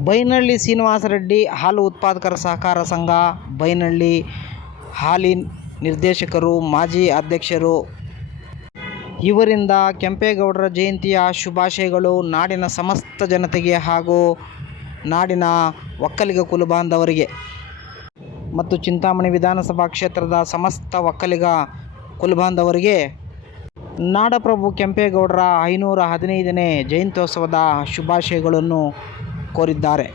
ಬೈನಹಳ್ಳಿ ಶ್ರೀನಿವಾಸ ರೆಡ್ಡಿ ಹಾಲು ಉತ್ಪಾದಕರ ಸಹಕಾರ ಸಂಘ, ಬೈನಹಳ್ಳಿ ಹಾಲಿನ ನಿರ್ದೇಶಕರು, ಮಾಜಿ ಅಧ್ಯಕ್ಷರು. ಇವರಿಂದ ಕೆಂಪೇಗೌಡರ ಜಯಂತಿಯ ಶುಭಾಶಯಗಳು ನಾಡಿನ ಸಮಸ್ತ ಜನತೆಗೆ ಹಾಗೂ ನಾಡಿನ ಒಕ್ಕಲಿಗ ಕುಲಬಾಂಧವರಿಗೆ ಮತ್ತು ಚಿಂತಾಮಣಿ ವಿಧಾನಸಭಾ ಕ್ಷೇತ್ರದ ಸಮಸ್ತ ಒಕ್ಕಲಿಗ ಕುಲಬಾಂಧವರಿಗೆ ನಾಡಪ್ರಭು ಕೆಂಪೇಗೌಡರ ಐನೂರ ಹದಿನೈದನೇ ಜಯಂತ್ಯೋತ್ಸವದ ಶುಭಾಶಯಗಳನ್ನು ಕೋರಿದ್ದಾರೆ.